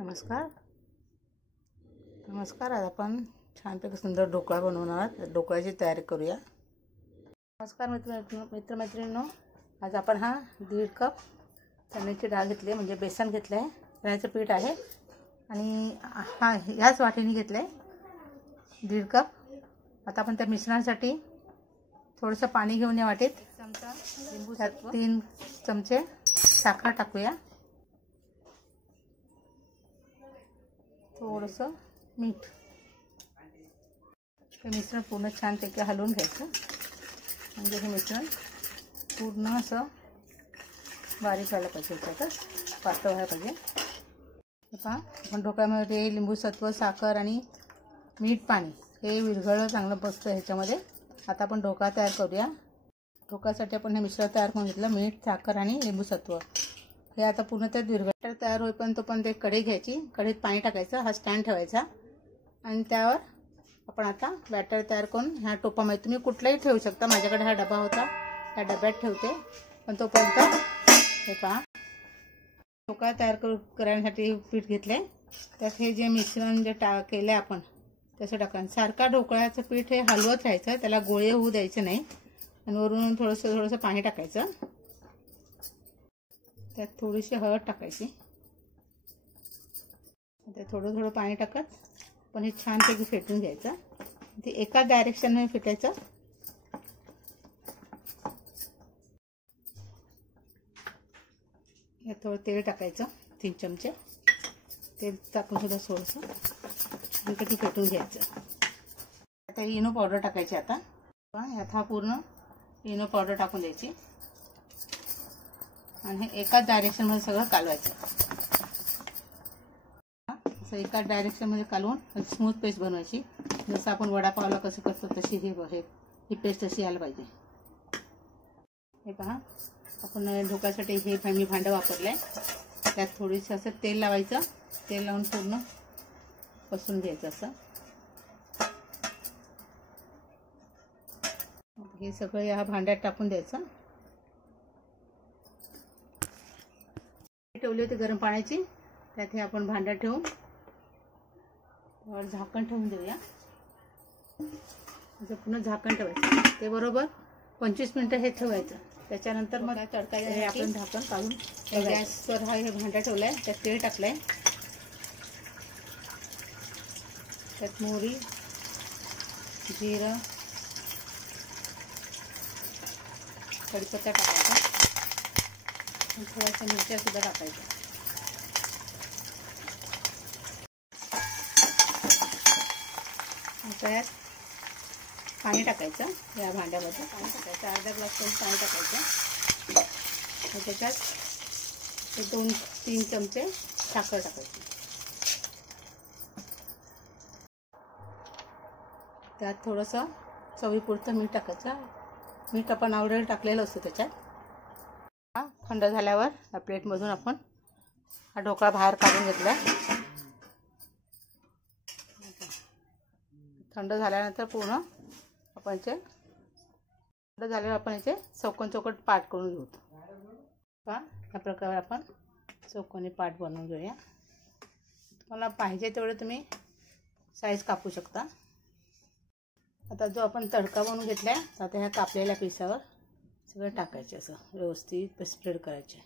नमस्कार नमस्कार आज आपण छानपैकी सुंदर ढोकळा बनवणार आहोत। ढोकळ्याची तयारी करूया। नमस्कार मित्रमैत्रिणींनो, आज आपण हा 1.5 कप चण्याची डाळ घेतली, म्हणजे बेसन घेतलं आहे, चण्याचं पीठ आहे आणि हा ह्याच वाटीने घेतलं आहे 1.5 कप। आता आपण त्या मिश्रणासाठी थोडंसं पाणी घेऊन या वाटीत 1 चमचा लिंबू, 3 चमचे साखर टाकूया, थोडंसं मीठ। हे मिश्रण पूर्ण छानपैकी हलवून घ्यायचं, म्हणजे हे मिश्रण पूर्ण असं बारीक व्हायला पाहिजे, त्यातच पातळ व्हायला पाहिजे। पहा, आपण ढोकळ्यामध्ये लिंबू सत्व, साखर आणि मीठ, पाणी हे विरघळलं चांगलं बसतं ह्याच्यामध्ये। आता आपण ढोकळा तयार करूया। ढोकळ्यासाठी आपण हे मिश्रण तयार करून घेतलं, मीठ, साखर आणि लिंबू सत्व। हे आता पूर्ण त्यात विरघळलं तयार होईपर्यंत पण ते कढई घ्यायची, कढईत पाणी टाकायचं, हा स्टँड ठेवायचा आणि त्यावर आपण आता बॅटर तयार करून ह्या टोपामध्ये तुम्ही कुठलाही ठेवू शकता। माझ्याकडे हा डबा होता, त्या डब्यात ठेवते। पण तोपर्यंत हे पहा, ढोकळा तयार करण्यासाठी पीठ घेतले, त्यात हे जे मिश्रण जे केलं आपण तसं टाकायचं। सारखा ढोकळ्याचं पीठ हे हलवत राहायचं, त्याला गोळे होऊ द्यायचे नाही आणि वरून थोडंसं पाणी टाकायचं, त्यात थोडीशी हळद टाकायची, ते थोडं पाणी टाकत पण हे छानपैकी फेटून घ्यायचं। ते एका डायरेक्शनने फेटायचं। यात थोडं तेल टाकायचं, 3 चमचे तेल टाकून सुद्धा थोडंसं छानपैकी फेटून घ्यायचं। आता इनो पावडर टाकायची। आता यात हा पूर्ण इनो पावडर टाकून द्यायची आणि हे एकाच डायरेक्शनमध्ये सगळं कालवायचं। असं एकाच डायरेक्शनमध्ये कालवून स्मूथ पेस्ट बनवायची, जसं आपण वडापावला कसं करतो तशी ही पेस्ट अशी यायला पाहिजे। हे पहा, आपण ढोकळ्यासाठी हे मी भांडं वापरलंय, त्यात थोडीशी असं तेल लावायचं, तेल लावून पूर्ण पसरून घ्यायचं असं। हे सगळं या भांड्यात टाकून द्यायचं। ठेवली होती गरम पाण्याची, त्यात हे आपण भांड्यात ठेवून वर झाकण ठेवून देऊया। असं पुन्हा झाकण ठेवायचं, ते बरोबर 25 मिनिटं हे ठेवायचं। त्याच्यानंतर मग तडका हे आपण झाकण काढून गॅसवर हा हे भांडा ठेवलाय, त्यात तेल टाकलंय, त्यात मोहरी, जिरं, कढीपत्ता टाकायचा आणि थोड्याशा मिरच्या सुद्धा टाकायच्या। त्यात पाणी टाकायचं, या भांड्यामध्ये पाणी टाकायचं, अर्धा ग्लास पाणी टाकायचं आणि त्याच्यात 2-3 चमचे साखर टाकायची। त्यात थोडंसं चवीपुरतं मीठ टाकायचं, मीठ आपण ऑलरेडी टाकलेलं असतं त्याच्यात। थंड झाल्यावर या प्लेटमधून आपण हा ढोकळा बाहेर काढून घेतला। थंड झाल्यानंतर पूर्ण आपण याचे चौकोन पाट करून घेऊ। पहा, या प्रकारे आपण चौकोनी पाट बनवून घेऊया। तुम्हाला पाहिजे तेवढे तुम्ही साईज कापू शकता। आता जो आपण तडका बनवून घेतलाय, आता ह्या कापलेल्या पिसावर सगळं टाकायचे, असं व्यवस्थित स्प्रेड करायचे।